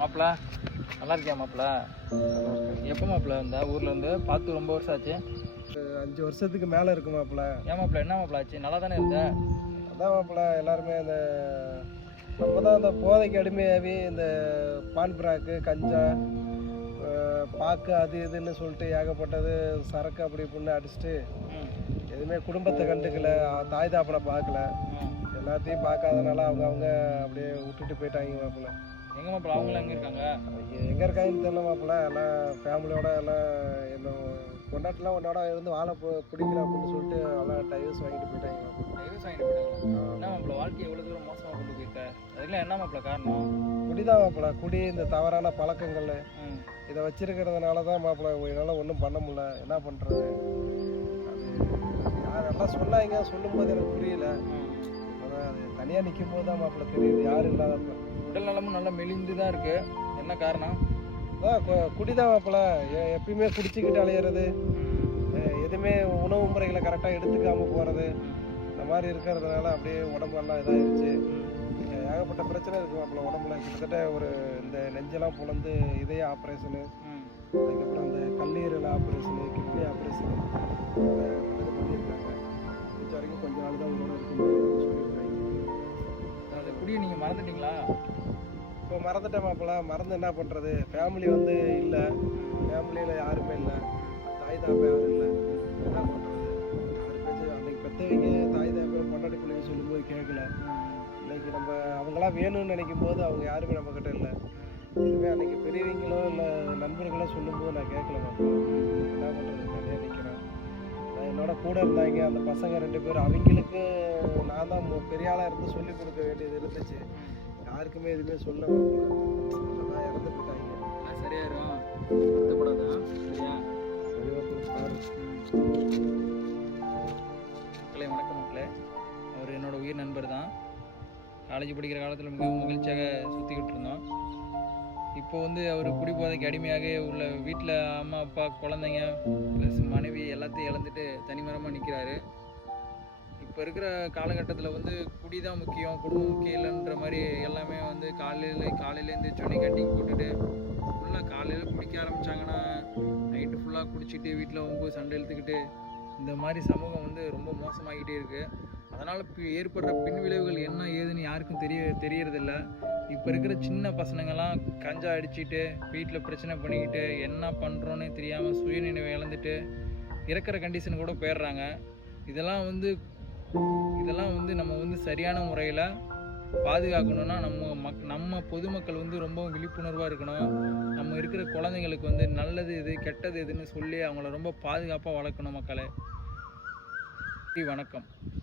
மாப்பிள்ள நல்லா இருக்கியா மாப்பிள்ள? எப்போ மாப்பிள்ள வந்தா ஊர்ல இருந்து? பார்த்து ரொம்ப வருஷம் ஆச்சு. 5 வருஷத்துக்கு மேலே இருக்கு மாப்பிள்ள. ஏன் மாப்பிள்ள, என்ன மாப்பிள்ள ஆச்சு? நல்லா தானே இருந்த? அதான் மாப்பிள்ள, எல்லாருமே இந்த நம்ம தான் இந்த போதைக்கு அடிமையாகி இந்த பான் பிராக்கு, கஞ்சா, பாக்கு, அது இதுன்னு சொல்லிட்டு ஏகப்பட்டது சரக்கு அப்படி இப்படின்னு அடிச்சுட்டு எதுவுமே குடும்பத்தை கண்டுக்கல, தாய் தாப்பனை பார்க்கல, எல்லாத்தையும் பார்க்காதனால அவங்க அப்படியே விட்டுட்டு போயிட்டாங்க மாப்பிள்ள. எங்க மாப்பிள்ள அவங்களாம் எங்க இருக்காங்க? எங்கே இருக்காங்கன்னு தெரியல மாப்பிள்ள. எல்லாம் ஃபேமிலியோட எல்லாம் என்ன கொண்டாட்டெலாம் உன்னோட இருந்து வாழ பிடிக்கல அப்படின்னு சொல்லிட்டு எல்லாம் டைவர்ஸ் வாங்கிட்டு போயிட்டாங்க மாப்பிள்ள. டைவர்ஸ் வாங்கிட்டு போயிட்டாங்களா? என்ன மாப்பிள்ள வாழ்க்கை எவ்வளோ தூரம் மோசமாக கொண்டு போயிருக்க? அதுக்கெல்லாம் என்ன மாப்பிள்ள காரணம்? குடிதான் மாப்பிள்ள. குடி, இந்த தவறான பழக்கங்கள் இதை வச்சிருக்கிறதுனால தான் மாப்பிள்ள என்னால் ஒன்றும் பண்ண முடியல. என்ன பண்ணுறது? அது யாரெல்லாம் சொன்னாங்க, சொல்லும்போது எனக்கு புரியல. அதான் அது தனியாக நிற்கும் போது தான் மாப்பிள்ள தெரியுது, யாரும் இல்லாதப்ப. உடல் நலமும் நல்லா மெலிந்து தான் இருக்கு. என்ன காரணம்? அதான் குடிதான் மாப்பிள்ள. எப்பயுமே குடிச்சிக்கிட்டு அலையிறது, எதுவுமே உணவு முறைகளை கரெக்டாக எடுத்துக்காமல் போகிறது, இந்த மாதிரி இருக்கிறதுனால அப்படியே உடம்பெல்லாம் இதாகிடுச்சு. ஏகப்பட்ட பிரச்சனை இருக்குது மாப்பிள்ள உடம்புல. கிட்டத்தட்ட ஒரு இந்த நெஞ்செல்லாம் புலந்து இதய ஆப்ரேஷனு, அதுக்கப்புறம் இந்த கல்லீரல் ஆப்ரேஷனு, கிட்னி ஆப்ரேஷனு இது பண்ணியிருக்காங்க. முடிஞ்ச வரைக்கும் கொஞ்ச நாள் தான் உங்களோட இருக்க முடியும்னு சொல்லியிருக்காங்க. அந்த குடியை நீங்கள் மறந்துட்டீங்களா? இப்போ மறந்துட்டேன் மாப்பிள்ள. மறந்து என்ன பண்ணுறது? ஃபேமிலி வந்து இல்லை, ஃபேமிலியில் யாருமே இல்லை, தாய் தாப்பா யாரும் இல்லை. என்ன பண்ணுறது? யாரு பேச்சு அன்றைக்கி பெற்றவங்க தாய் தாப்பா கொண்டாடி பிள்ளைங்க சொல்லும்போது கேட்கல. இன்னைக்கு நம்ம அவங்களாம் வேணும்னு நினைக்கும் போது அவங்க யாருமே நம்மக்கிட்ட இல்லை. இதுவே அன்றைக்கி பெரியவங்களோ இல்லை நண்பர்களோ சொல்லும்போது நான் கேட்கல மாப்பிள்ள. என்ன பண்ணுறது? தனியாக நிற்கிறேன். என்னோட கூட இருந்தாங்க அந்த பசங்க 2 பேர், அவங்களுக்கு நான் தான் பெரிய ஆளாக இருந்து சொல்லிக் கொடுக்க வேண்டியது இருந்துச்சு. யாருக்குமே எதுவுமே சொல்ல மாப்பிள்ள. இறந்து போயிட்டாங்க. சரியா இருக்கும், வருத்தப்படாதா? சரியா? சரி மாப்பிள்ள, சார். மக்களே வணக்கம் மக்களே. அவர் என்னோட உயிர் நண்பர் தான். காலேஜ் படிக்கிற காலத்தில் மிகவும் மகிழ்ச்சியாக சுற்றிக்கிட்டு இருந்தோம். இப்போ வந்து அவர் குடிபோதைக்கு அடிமையாக உள்ள வீட்டில் அம்மா அப்பா குழந்தைங்க ப்ளஸ் மனைவி எல்லாத்தையும் இழந்துட்டு தனிமரமாக நிற்கிறாரு. இப்போ இருக்கிற காலகட்டத்தில் வந்து குடி தான் முக்கியம், குடும்பம் முக்கியம் இல்லைன்ற மாதிரி எல்லாமே வந்து காலையிலேருந்து சொன்னி கட்டிங் போட்டுட்டு ஃபுல்லாக காலையில் குடிக்க ஆரம்பித்தாங்கன்னா நைட்டு ஃபுல்லாக குடிச்சிட்டு வீட்டில் வந்து சண்டை இழுத்துக்கிட்டு இந்த மாதிரி சமூகம் வந்து ரொம்ப மோசமாகிட்டே இருக்குது. அதனால் ஏற்படுற பின் விளைவுகள் என்ன ஏதுன்னு யாருக்கும் தெரியறதில்ல. இப்போ இருக்கிற சின்ன பசங்கள்லாம் கஞ்சா அடிச்சுட்டு வீட்டில் பிரச்சனை பண்ணிக்கிட்டு என்ன பண்ணுறோன்னு தெரியாமல் சுயநினைவை இழந்துட்டு இறக்குற கண்டிஷன் கூட போயிடுறாங்க. இதெல்லாம் வந்து நம்ம வந்து சரியான முறையில் பாதுகாக்கணும்னா நம்ம பொதுமக்கள் வந்து ரொம்ப விழிப்புணர்வாக இருக்கணும். நம்ம இருக்கிற குழந்தைங்களுக்கு வந்து நல்லது எது கெட்டது எதுன்னு சொல்லி அவங்கள ரொம்ப பாதுகாப்பாக வளர்க்கணும் மக்களே. வணக்கம்.